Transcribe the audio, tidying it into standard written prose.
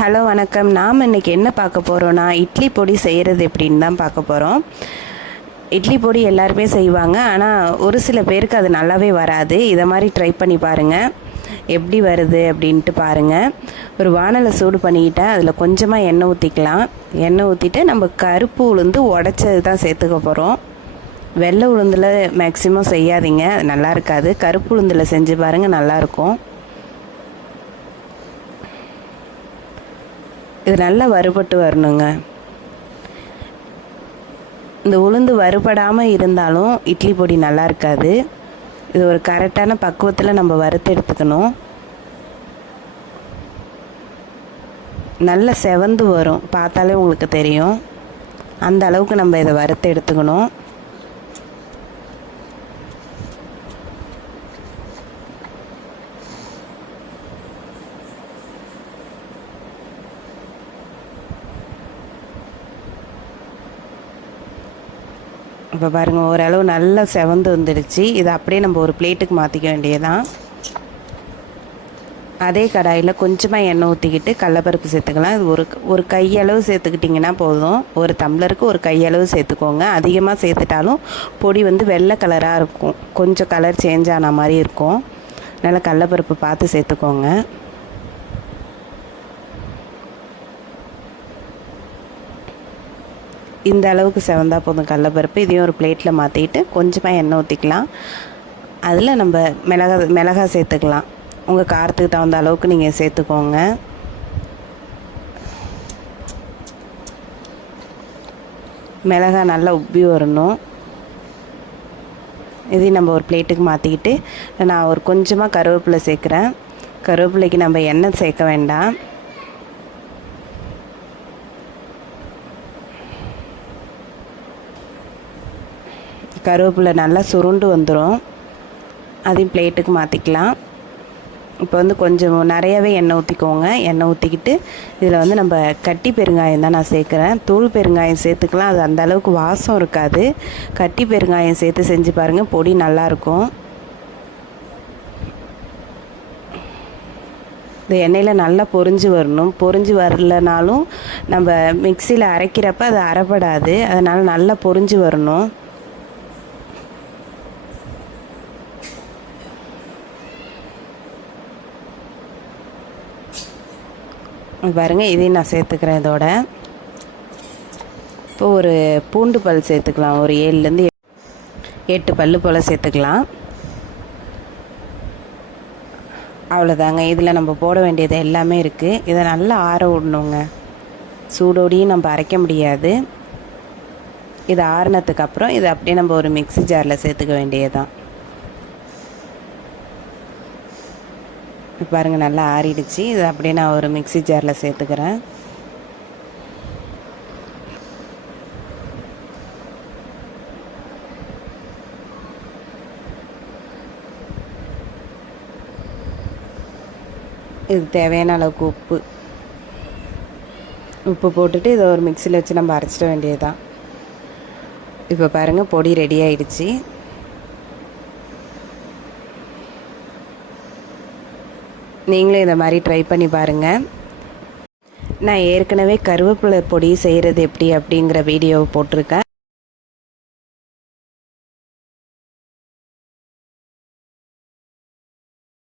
Hello வணக்கம். நாம் இன்றைக்கி என்ன பார்க்க போகிறோன்னா, இட்லி பொடி செய்கிறது எப்படின்னு தான் பார்க்க போகிறோம். இட்லி பொடி எல்லாருமே செய்வாங்க, ஆனால் ஒரு சில பேருக்கு அது நல்லாவே வராது. இதை மாதிரி ட்ரை பண்ணி பாருங்கள், எப்படி வருது அப்படின்ட்டு பாருங்கள். ஒரு வானலை சூடு பண்ணிக்கிட்டேன், அதில் கொஞ்சமாக எண்ணெய் ஊற்றிக்கலாம். எண்ணெய் ஊற்றிட்டு நம்ம கருப்பு உளுந்து உடச்சது தான் சேர்த்துக்க போகிறோம். வெள்ளை உளுந்தில் மேக்ஸிமம் செய்யாதீங்க, நல்லா இருக்காது. கருப்பு உளுந்தில் செஞ்சு பாருங்கள், நல்லாயிருக்கும். இது நல்லா வறுபட்டு வரணுங்க. இந்த உளுந்து வறுபடாமல் இருந்தாலும் இட்லி பொடி நல்லா இருக்காது. இது ஒரு கரெக்டான பக்குவத்தில் நம்ம வறுத்து எடுத்துக்கணும். நல்லா செவந்து வரும், பார்த்தாலே உங்களுக்கு தெரியும். அந்த அளவுக்கு நம்ம இதை வறுத்து எடுத்துக்கணும். இப்போ பாருங்கள், ஓரளவு நல்லா செவந்து வந்துடுச்சு. இதை அப்படியே நம்ம ஒரு பிளேட்டுக்கு மாற்றிக்க வேண்டியதான். அதே கடாயில் கொஞ்சமாக எண்ணெய் ஊற்றிக்கிட்டு கடலப்பருப்பு சேர்த்துக்கலாம். இது ஒரு கையளவு சேர்த்துக்கிட்டிங்கன்னா போதும். ஒரு டம்ளருக்கு ஒரு கையளவு சேர்த்துக்கோங்க. அதிகமாக சேர்த்துட்டாலும் பொடி வெள்ளை கலராக இருக்கும், கொஞ்சம் கலர் சேஞ்ச் ஆன மாதிரி இருக்கும். நல்லா கடலப்பருப்பு பார்த்து சேர்த்துக்கோங்க. இந்த அளவுக்கு செவந்தால் போதும் கடலப்பருப்பு. இதையும் ஒரு பிளேட்டில் மாற்றிக்கிட்டு கொஞ்சமாக எண்ணெய் ஊற்றிக்கலாம். அதில் நம்ம மிளகாய் சேர்த்துக்கலாம். உங்கள் காரத்துக்கு தகுந்த அளவுக்கு நீங்கள் சேர்த்துக்கோங்க. மிளகாய் நல்லா உப்பி வரணும். இதையும் நம்ம ஒரு பிளேட்டுக்கு மாற்றிக்கிட்டு நான் ஒரு கொஞ்சமாக கருவேப்பிலை சேர்க்குறேன். கருவேப்பிலைக்கு நம்ம எண்ணெய் சேர்க்க வேண்டாம். கருவேப்பிலை நல்லா சுருண்டு வந்துடும். அதையும் பிளேட்டுக்கு மாற்றிக்கலாம். இப்போ கொஞ்சம் நிறையவே எண்ணெய் ஊற்றிக்கோங்க. எண்ணெய் ஊற்றிக்கிட்டு இதில் நம்ம கட்டி பெருங்காயம் தான் நான் சேர்க்குறேன். தூள் பெருங்காயம் சேர்த்துக்கலாம், அது அந்த அளவுக்கு வாசம் இருக்காது. கட்டி பெருங்காயம் சேர்த்து செஞ்சு பாருங்கள், பொடி நல்லாயிருக்கும். இந்த எண்ணெயில் நல்லா பொரிஞ்சு வரணும். பொரிஞ்சு வரலனாலும் நம்ம மிக்சியில் அரைக்கிறப்ப அது அரைப்படாது. அதனால் நல்லா பொரிஞ்சு வரணும். பாருங்கள், இதையும் நான் சேர்த்துக்கிறேன். இதோட இப்போ ஒரு பூண்டு பல் சேர்த்துக்கலாம். ஒரு 7லேருந்து 8 பல் போல் சேர்த்துக்கலாம். அவ்வளோதாங்க. இதில் நம்ம போட வேண்டியது எல்லாமே இருக்குது. இதை நல்லா ஆற விடணுங்க. சூடோடையும் நம்ம அரைக்க முடியாது. இது ஆறினதுக்கப்புறம் இதை அப்படியே நம்ம ஒரு மிக்ஸி ஜாரில் சேர்த்துக்க வேண்டியதுதான். பாருங்கள், நல்லா ஆறிடுச்சு. இது அப்படியே நான் ஒரு மிக்ஸி ஜாரில் சேர்த்துக்கிறேன். இது தேவையான அளவுக்கு உப்பு போட்டுட்டு இதை ஒரு மிக்ஸியில் வச்சு நம்ம அரைச்சிட வேண்டியது தான். இப்போ பாருங்கள், பொடி ரெடி ஆகிடுச்சு. நீங்களும் இதை மாதிரி ட்ரை பண்ணி பாருங்கள். நான் ஏற்கனவே கருவேப்பிலை பொடி செய்கிறது எப்படி அப்படிங்கிற வீடியோவை போட்டிருக்கேன்.